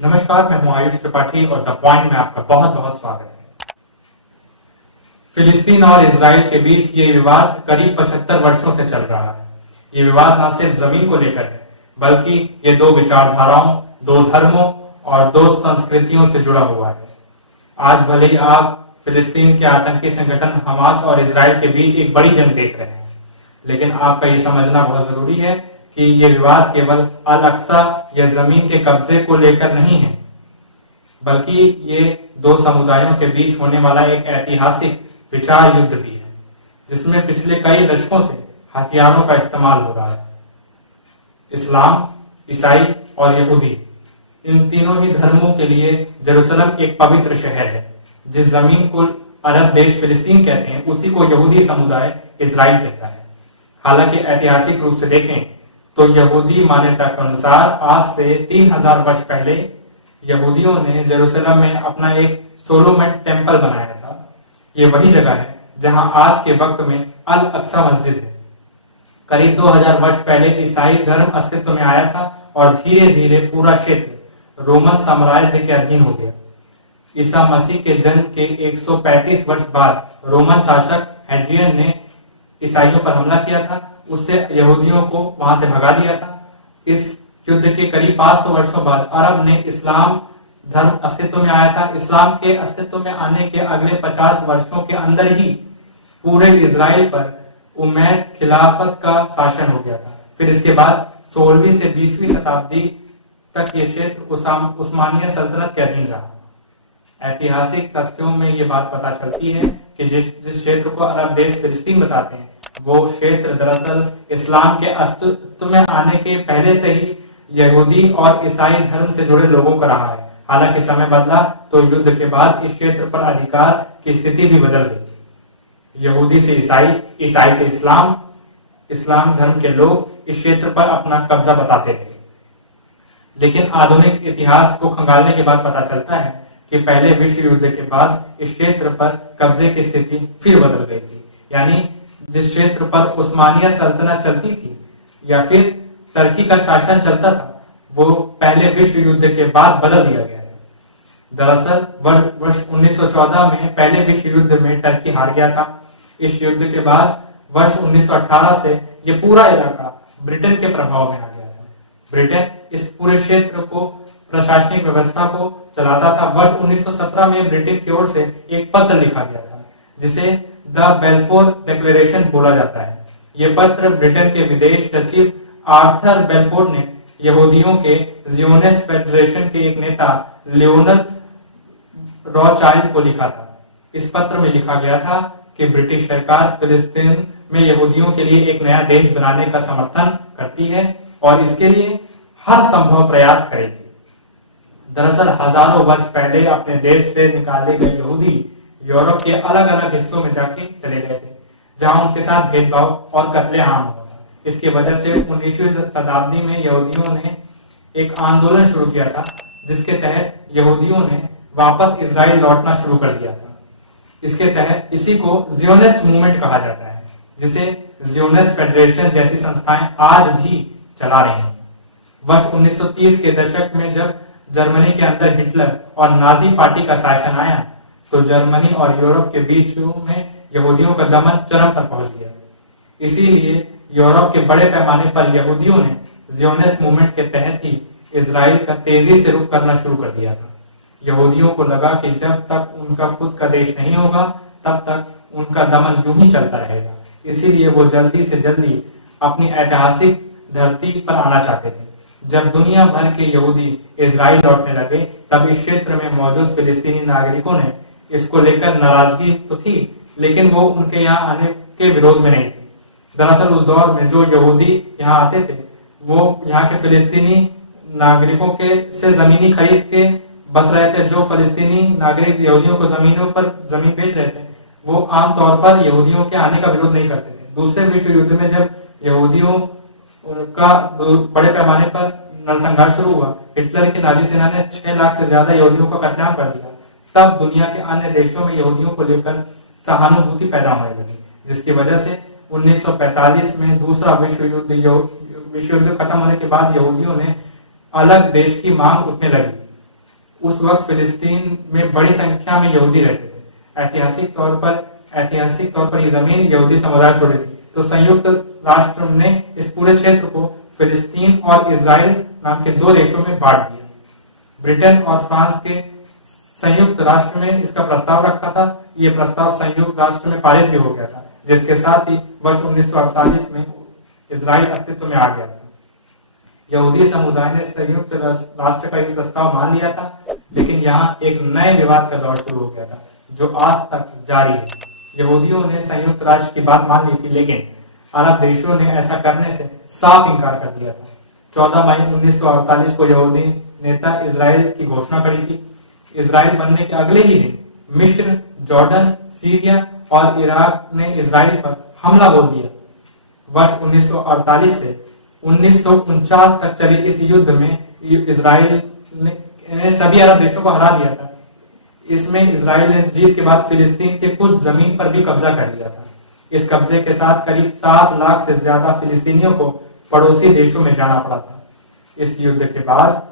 नमस्कार, मैं हूं आयुष त्रिपाठी और द पॉइंट में आपका बहुत बहुत स्वागत है। फिलिस्तीन और इजराइल के बीच ये विवाद करीब 75 वर्षों से चल रहा है। ये विवाद न सिर्फ जमीन को लेकर है, बल्कि ये दो विचारधाराओं, दो धर्मों और दो संस्कृतियों से जुड़ा हुआ है। आज भले ही आप फिलिस्तीन के आतंकी संगठन हमास और इजराइल के बीच एक बड़ी जंग देख रहे हैं, लेकिन आपका ये समझना बहुत जरूरी है कि ये विवाद केवल अल अक्सा या जमीन के कब्जे को लेकर नहीं है, बल्कि ये दो समुदायों के बीच होने वाला एक ऐतिहासिक विचार युद्ध भी है, जिसमें पिछले कई दशकों से हथियारों का इस्तेमाल हो रहा है। इस्लाम, ईसाई और यहूदी, इन तीनों ही धर्मों के लिए जेरूसलम एक पवित्र शहर है। जिस जमीन को अरब देश फिलिस्तीन कहते हैं, उसी को यहूदी समुदाय इजराइल कहता है। हालांकि ऐतिहासिक रूप से देखें तो यहूदी मान्यता के अनुसार आज से 3000 वर्ष पहले यहूदियों ने जेरूसलम में अपना एक सोलोमन टेम्पल बनाया था। ये वही जगह है जहां आज के वक्त में अल अक्सा मस्जिद है। करीब 2000 वर्ष पहले ईसाई धर्म अस्तित्व में आया था और धीरे धीरे पूरा क्षेत्र रोमन साम्राज्य के अधीन हो गया। ईसा मसीह के जन्म के 135 वर्ष बाद रोमन शासक हेड्रियन ने ईसाइयों पर हमला किया था, उससे यहूदियों को वहां से भगा दिया था। इस युद्ध के करीब 500 वर्षों बाद अरब ने इस्लाम धर्म अस्तित्व में आया था। इस्लाम के अस्तित्व में आने के अगले 50 वर्षों के अंदर ही पूरे इजराइल पर उमैद खिलाफत का शासन हो गया था। फिर इसके बाद 16वीं से 20वीं शताब्दी तक ये क्षेत्र उस्मानिया सल्तनत के अधीन रहा। ऐतिहासिक तथ्यों में ये बात पता चलती है कि जिस क्षेत्र को अरब देश फिलिस्तीन बताते हैं, वो क्षेत्र दरअसल इस्लाम के अस्तित्व में आने के पहले से ही यहूदी और ईसाई धर्म से जुड़े लोगों का रहा है। हालांकि समय बदला तो युद्ध के बाद इस क्षेत्र पर अधिकार की स्थिति भी बदल गई। यहूदी से ईसाई, ईसाई से इस्लाम, इस्लाम धर्म के लोग इस क्षेत्र पर अपना कब्जा बताते थे। लेकिन आधुनिक इतिहास को खंगालने के बाद पता चलता है कि पहले विश्व युद्ध के बाद इस क्षेत्र पर कब्जे की स्थिति फिर बदल गई थी। यानी जिस क्षेत्र पर उस्मानिया सल्तनत चलती थी या फिर टर्की का शासन चलता था, वो पहले विश्व युद्ध के बाद बदल दिया गया था। दरअसल वर्ष 1914 में पहले विश्व युद्ध में टर्की हार गया था। इस युद्ध के बाद वर्ष 1918 से ये पूरा इलाका ब्रिटेन के प्रभाव में आ गया था। ब्रिटेन इस पूरे क्षेत्र को, प्रशासनिक व्यवस्था को चलाता था। वर्ष 1917 में ब्रिटेन की ओर से एक पत्र लिखा गया था, जिसे द बेल्फोर डिक्लेरेशन बोला जाता है। यह पत्र ब्रिटेन के विदेश सचिव आर्थर बेल्फोर ने यहूदियों के जियोनिस्ट फेडरेशन के एक नेता लियोनल रॉचाइल्ड को लिखा था। इस पत्र में लिखा गया था कि ब्रिटिश सरकार फिलिस्तीन में यहूदियों के लिए एक नया देश बनाने का समर्थन करती है और इसके लिए हर संभव प्रयास करेगी। दरअसल हजारों वर्ष पहले अपने देश से निकाले गए यहूदी यूरोप के अलग अलग हिस्सों में जाके चले गए थे, जहां उनके साथ भेदभाव और कत्लेआम हुआ था। इसकी वजह से 19वीं शताब्दी में यहूदियों ने एक आंदोलन शुरू किया था, जिसके तहत यहूदियों ने वापस इजराइल लौटना शुरू कर दिया था। इसके तहत इसी को जियोनिस्ट मूवमेंट कहा जाता है, जिसे जियोनिस्ट फेडरेशन जैसी संस्थाएं आज भी चला रही हैं। वर्ष 1930 के दशक में जब जर्मनी के अंदर हिटलर और नाजी पार्टी का शासन आया, तो जर्मनी और यूरोप के बीच में यहूदियों का दमन चरम पर पहुंच गया। इसीलिए यूरोप के बड़े पैमाने पर यहूदियों ने जियोनिस्ट मूवमेंट के तहत ही इजराइल का तेजी से रुख करना शुरू कर दिया था। यहूदियों को लगा कि जब तक उनका खुद का देश नहीं होगा, तब तक उनका दमन यूं ही चलता रहेगा। इसीलिए वो जल्दी से जल्दी अपनी ऐतिहासिक धरती पर आना चाहते थे। जब दुनिया भर के यहूदी इजराइल लौटने लगे, तब इस क्षेत्र में मौजूद फिलिस्तीनी नागरिकों ने इसको लेकर नाराजगी तो थी, लेकिन वो उनके यहाँ आने के विरोध में नहीं थे। दरअसल उस दौर में जो यहूदी यहाँ आते थे, वो यहाँ के फिलिस्तीनी नागरिकों के से जमीनी खरीद के बस रहे थे। जो फिलिस्तीनी नागरिक यहूदियों को जमीनों पर जमीन बेच रहे थे, वो आमतौर पर यहूदियों के आने का विरोध नहीं करते थे। दूसरे विश्व युद्ध में जब यहूदियों का बड़े पैमाने पर नरसंहार शुरू हुआ, हिटलर की नाजी सेना ने 6 लाख से ज्यादा यहूदियों का कत्लेआम कर दिया। तब दुनिया के अन्य देशों में यहूदियों को लेकर सहानुभूति पैदा होने लगी, जिसकी वजह से 1945 में दूसरा विश्व युद्ध खत्म होने के बाद यहूदियों ने अलग देश की मांग उठने लगी। उस वक्त फिलिस्तीन में बड़ी संख्या में यहूदी रहते थे। ऐतिहासिक तौर पर ये जमीन यहूदी समुदाय से जुड़ी थी। तो संयुक्त राष्ट्र ने इस पूरे क्षेत्र को फिलिस्तीन और इजराइल नाम के दो देशों में बांट दिया। ब्रिटेन और फ्रांस के संयुक्त राष्ट्र में इसका प्रस्ताव रखा था। ये प्रस्ताव संयुक्त राष्ट्र में पारित भी हो गया था, जिसके साथ ही वर्ष 1948 में इजराइल अस्तित्व में आ गया था। यहूदी समुदाय ने संयुक्त राष्ट्र का ये प्रस्ताव मान लिया था, लेकिन यहाँ एक नए विवाद का दौर शुरू हो गया था, जो आज तक जारी है। यहूदियों ने संयुक्त राष्ट्र की बात मान ली थी, लेकिन अरब देशों ने ऐसा करने से साफ इनकार कर दिया था। 14 मई 1948 को यहूदी नेता इजराइल की घोषणा करी थी। इजराइल बनने के अगले ही दिन मिस्र, जॉर्डन, सीरिया और इराक ने इजराइल पर हमला बोल दिया। वर्ष 1948 से 1949 तक चले इस युद्ध में इजराइल ने सभी अरब देशों को हरा दिया था। इसमें इजराइल ने जीत के बाद फिलिस्तीन के कुछ जमीन पर भी कब्जा कर लिया था। इस कब्जे के साथ करीब 7 लाख से ज्यादा फिलिस्तीनियों को पड़ोसी देशों में जाना पड़ा था। इस युद्ध के बाद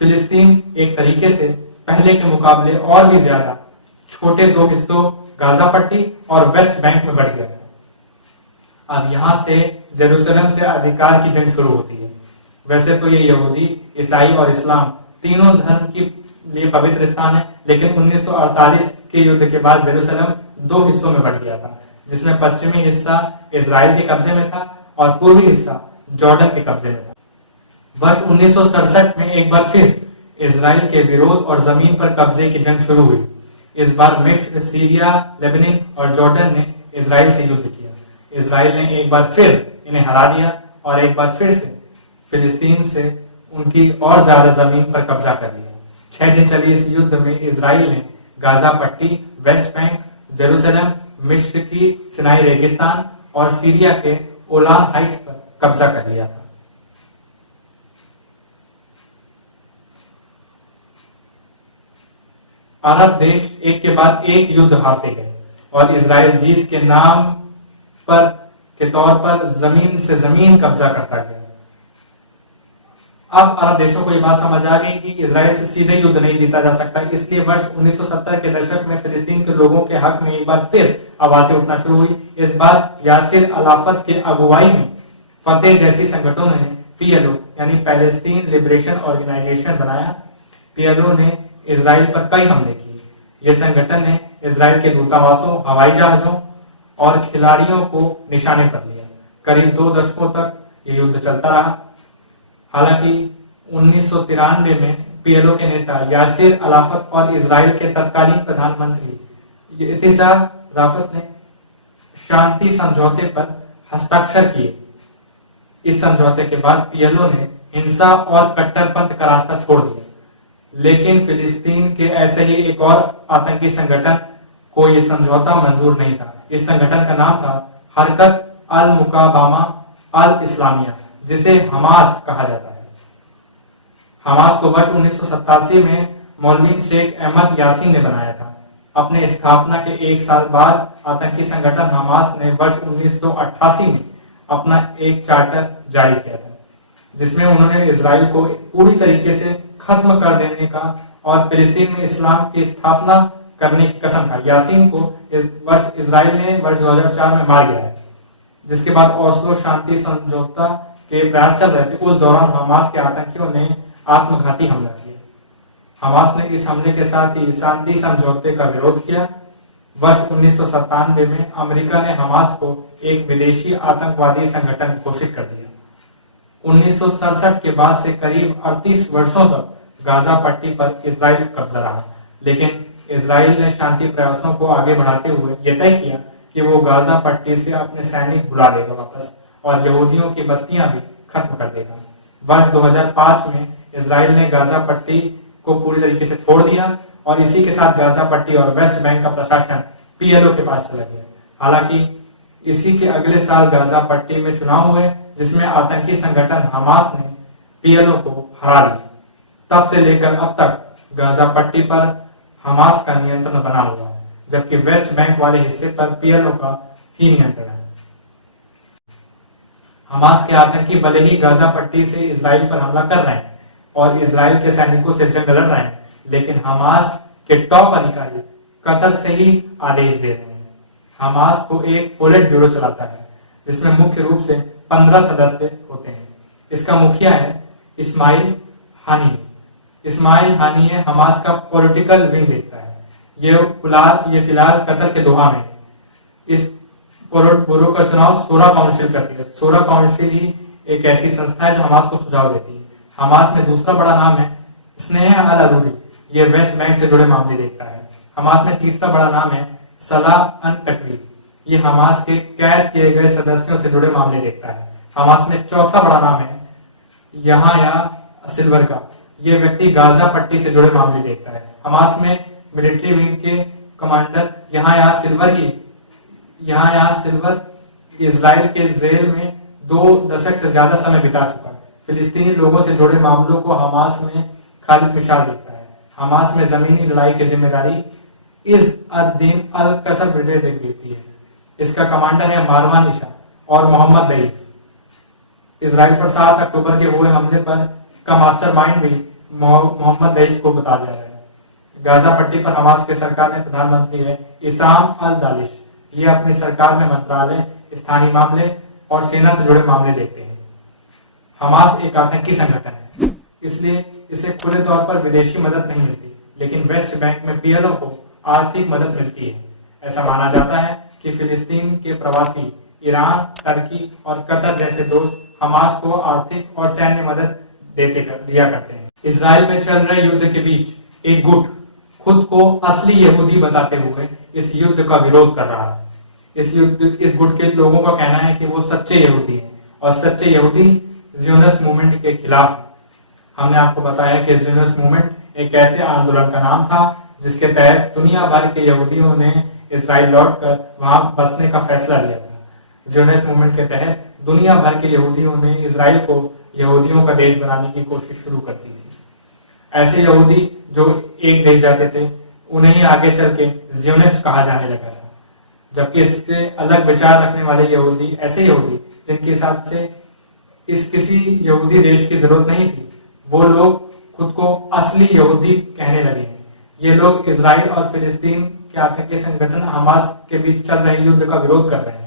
फिलिस्तीन एक तरीके से पहले के मुकाबले और भी ज्यादा छोटे दो हिस्सों गाजा पट्टी और वेस्ट बैंक में बढ़ गया था। अब यहाँ से जेरूसलम से अधिकार की जंग शुरू होती है। वैसे तो ये यहूदी, ईसाई और इस्लाम तीनों धर्म के लिए पवित्र स्थान है, लेकिन 1948 के युद्ध के बाद जेरूसलम दो हिस्सों में बढ़ गया था, जिसमें पश्चिमी हिस्सा इजराइल के कब्जे में था और पूर्वी हिस्सा जॉर्डन के कब्जे में था। वर्ष 1967 में एक बार फिर इजराइल के विरोध और जमीन पर कब्जे की जंग शुरू हुई। इस बार मिस्र, सीरिया, लेबनान और जॉर्डन ने इजराइल से युद्ध किया। इजराइल ने एक बार फिर इन्हें हरा दिया और एक बार फिर से फिलिस्तीन से उनकी और ज्यादा जमीन पर कब्जा कर लिया। 6 दिन चली इस युद्ध में इजराइल ने गाजा पट्टी, वेस्ट बैंक, जेरूसलम, मिस्र की सिनाई रेगिस्तान और सीरिया के ओलान हाइट्स पर कब्जा कर लिया था। अरब देश एक के बाद एक युद्ध हारते गए और इजराइल जीत के नाम पर के तौर पर जमीन से जमीन कब्जा करता गया। अब अरब देशों को यह बात समझ आ गई कि इजराइल से सीधे युद्ध नहीं जीता जा सकता, इसलिए वर्ष 1970 के दशक में फिलिस्तीन के लोगों के हक में एक बार फिर आवाजें उठना शुरू हुई। इस बार यासिर अराफत के अगुवाई में फतेह जैसी संगठनों ने पीएलओ यानी पैलेस्टीन लिबरेशन ऑर्गेनाइजेशन बनाया। पीएलओ ने इजराइल पर कई हमले किए। यह संगठन ने इजराइल के दूतावासों, हवाई जहाजों और खिलाड़ियों को निशाने पर लिया। करीब 2 दशकों तक ये युद्ध चलता रहा। हालांकि 1993 में पीएलओ के नेता यासिर अराफत और इजराइल के तत्कालीन प्रधानमंत्री इतिसार राफत ने शांति समझौते पर हस्ताक्षर किए। इस समझौते के बाद पीएलओ ने हिंसा और कट्टरपंथ का रास्ता छोड़ दिया, लेकिन फिलिस्तीन के ऐसे ही एक और आतंकी संगठन को यह समझौता मंजूर नहीं था। इस संगठन का नाम था हरकत अल मुकाबामा अल इस्लामिया, जिसे हमास कहा जाता है। हमास को वर्ष 1987 में मौलवी शेख अहमद यासीन ने बनाया था। अपने स्थापना के 1 साल बाद आतंकी संगठन हमास ने वर्ष 1988 में अपना एक चार्टर जारी किया था, जिसमें उन्होंने इजराइल को पूरी तरीके से खत्म कर देने का और फिलिस्तीन में इस्लाम की स्थापना करने की कसम खाई। यासीन को इस वर्ष इजराइल ने वर्ष 2004 में मार गिराया, जिसके बाद ओस्लो शांति समझौता के प्रयास चल रहे थे। उस दौरान हमास के आतंकियों ने आत्मघाती हमला किया। हमास ने इस हमले के साथ ही शांति समझौते का विरोध किया। वर्ष 1997 में अमेरिका ने हमास को एक विदेशी आतंकवादी संगठन घोषित कर दिया। 1967 के बाद से करीब 38 वर्षों तक गाजा पट्टी पर इजराइल कब्जा रहा, लेकिन इजराइल ने शांति प्रयासों को आगे बढ़ाते हुए यह तय किया कि वो गाजा पट्टी से अपने सैनिक बुला लेगा वापस और यहूदियों की बस्तियां भी खत्म कर देगा। वर्ष 2005 में इजराइल ने गाजा पट्टी को पूरी तरीके से छोड़ दिया और इसी के साथ गाजा पट्टी और वेस्ट बैंक का प्रशासन पीएलओ के पास चला गया। हालांकि इसी के अगले साल गाजा पट्टी में चुनाव हुए, जिसमें आतंकी संगठन हमास ने पीएलओ को हरा दिया। तब से लेकर अब तक गाजा पट्टी पर हमास का नियंत्रण बना हुआ है, जबकि वेस्ट बैंक वाले हिस्से पर पीएलओ का ही नियंत्रण है। हमास के आतंकी भले ही गाजा पट्टी से इजराइल पर हमला कर रहे हैं और इजराइल के सैनिकों से जंग लड़ रहे हैं, लेकिन हमास के टॉप अधिकारी कतर से ही आदेश दे रहे हैं। हमास को एक पोलिट ब्यूरो चलाता है जिसमें मुख्य रूप से 15 सदस्य होते हैं। इसका मुखिया है इस्माइल हानी। इस्माइल हानी हमास का पॉलिटिकल विंग देखता है। ये फिलहाल कतर के दोहा में। इस पोलिट ब्यूरो का चुनाव शूरा काउंसिल करती है। शूरा काउंसिल ही एक ऐसी संस्था है जो हमास को सुझाव देती है। हमास में दूसरा बड़ा नाम है स्नेह अल अरूरी। ये वेस्ट बैंक से जुड़े मामले देखता है। हमास में तीसरा बड़ा नाम है सलाह अन कटरी। ये हमास के कैद किए गए सदस्यों से जुड़े मामले देखता है। हमास में चौथा बड़ा नाम है यहाया सिल्वर का। ये व्यक्ति गाजा पट्टी से जुड़े मामले देखता है। हमास में मिलिट्री विंग के कमांडर यहाया सिल्वर इजराइल के जेल में 2 दशक से ज्यादा समय बिता चुका है। फिलिस्तीनी लोगों से जुड़े मामलों को हमास में खालिद मिशाल देखता है। हमास में जमीनी लड़ाई की जिम्मेदारी इज़ अद-दीन अल-कसर ब्रिगेड देखती है। इसका कमांडर है मारवान इशा और मोहम्मद दईफ। इजराइल पर 7 अक्टूबर के हुए हमले पर का मास्टरमाइंड भी मोहम्मद दईफ को बता दिया है। गाजा पट्टी पर हमास के सरकार ने प्रधानमंत्री है इसाम अल दालिश। ये अपनी सरकार में मंत्रालय, स्थानीय मामले और सेना से जुड़े मामले देखते हैं। हमास एक आतंकी संगठन है, इसलिए इसे खुले तौर पर विदेशी मदद नहीं मिलती, लेकिन वेस्ट बैंक में PLO को आर्थिक मदद मिलती है। ऐसा माना जाता है कि फिलिस्तीन के प्रवासी ईरान, टर्की और कतर जैसे दोस्त हमास को आर्थिक और सैन्य मदद दिया करते हैं। इजराइल में चल रहे युद्ध के बीच एक गुट खुद को असली यहूदी बताते हुए इस युद्ध का विरोध कर रहा है। इस गुट के लोगों का कहना है कि वो सच्चे यहूदी हैं और सच्चे यहूदी ज़ियोनिस्ट मूवमेंट के खिलाफ हैं। हमने आपको बताया कि ज़ियोनिस्ट मूवमेंट एक ऐसे आंदोलन का नाम था जिसके तहत दुनिया भर के यहूदियों ने इजराइल लौटकर वहां बसने का फैसला लिया था। ज़ियोनिस्ट मूवमेंट के तहत दुनिया भर के यहूदियों ने इजराइल को यहूदियों का देश बनाने की कोशिश शुरू कर दी थी। ऐसे यहूदी जो एक देश जाते थे उन्हें आगे चल के ज़ियोनिस्ट कहा जाने लगा था, जबकि इससे अलग विचार रखने वाले यहूदी, ऐसे यहूदी जिनके हिसाब से इस किसी यहूदी देश की जरूरत नहीं थी, वो लोग खुद को असली यहूदी कहने लगे। ये लोग इजराइल और फिलिस्तीन के आतंकी संगठन हमास के बीच चल रहे युद्ध का विरोध कर रहे हैं।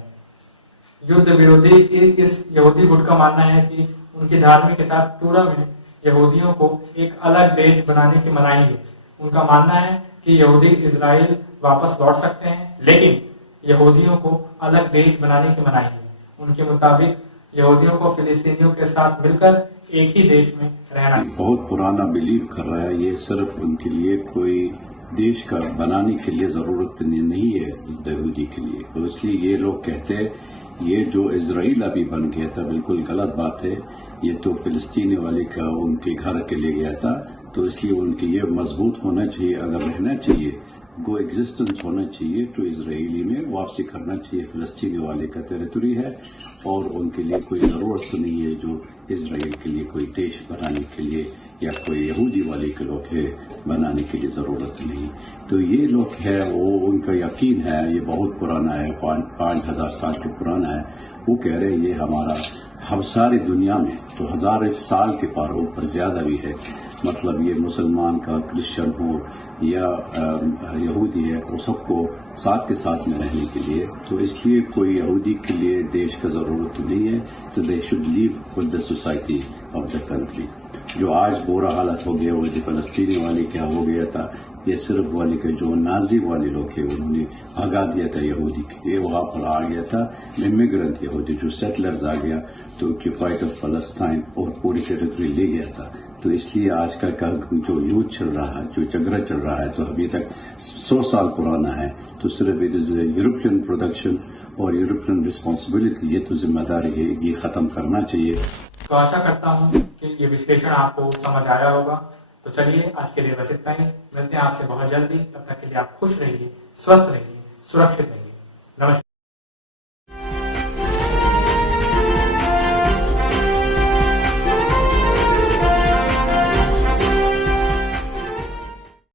युद्ध विरोधी इस यहूदी गुट का मानना है कि उनकी धार्मिक किताब तोरा में यहूदियों को एक अलग देश बनाने की मनाही है। उनका मानना है कि यहूदी इजराइल वापस लौट सकते हैं, लेकिन यहूदियों को अलग देश बनाने की मनाही है। उनके मुताबिक यहूदियों को फिलिस्तीनियों के साथ मिलकर एक ही देश में रहना। बहुत पुराना बिलीव कर रहा है, ये सिर्फ उनके लिए कोई देश का बनाने के लिए जरूरत नहीं है यहूदी के लिए। तो इसलिए ये लोग कहते हैं ये जो इजराइल अभी बन गया था बिल्कुल गलत बात है। ये तो फिलिस्तीनी वाले का उनके घर के ले गया था, तो इसलिए उनके ये मजबूत होना चाहिए। अगर रहना चाहिए, को एग्जिस्टेंस होना चाहिए, तो इजराइली में वापसी करना चाहिए। फिलिस्तीनी वाले का टेरिटरी है और उनके लिए कोई जरूरत तो नहीं है जो इजराइल के लिए कोई देश बनाने के लिए या कोई यहूदी वाले के लोग है बनाने के लिए जरूरत नहीं। तो ये लोग है वो उनका यकीन है, ये बहुत पुराना है, 5000 साल के पुराना है। वो कह रहे हैं ये हमारा हम सारी दुनिया में तो 1000 साल के पार ऊपर ज्यादा भी है। मतलब ये मुसलमान का, क्रिश्चियन हो या यहूदी है, वो सबको साथ के साथ में रहने के लिए, तो इसलिए कोई यहूदी के लिए देश का जरूरत नहीं है। तो they should leave with the society of the country. जो आज बुरा हालत हो गया वो जो फलस्तीनी वाले क्या हो गया था, ये सिर्फ वाले के जो नाजी वाले लोग हैं उन्होंने भगा दिया था यहूदी के लिए। वहां पर आ गया था इमिग्रेंट यहूदी, जो सेटलर्स आ गया तो ऑक्यूपाइड ऑफ फलस्तीन और पूरी टेरिटरी ले गया था। तो इसलिए आजकल का जो युद्ध चल रहा है, जो झगड़ा चल रहा है, तो अभी तक 100 साल पुराना है। तो सिर्फ इट इज यूरोपियन प्रोडक्शन और यूरोपियन रिस्पॉन्सिबिलिटी, ये तो जिम्मेदारी है, ये खत्म करना चाहिए। तो आशा करता हूँ कि ये विश्लेषण आपको समझ आया होगा। तो चलिए आज के लिए बस इतना ही। मिलते हैं आपसे बहुत जल्दी। तब तक के लिए आप खुश रहिए, स्वस्थ रहिए, सुरक्षित रहिए। नमस्कार।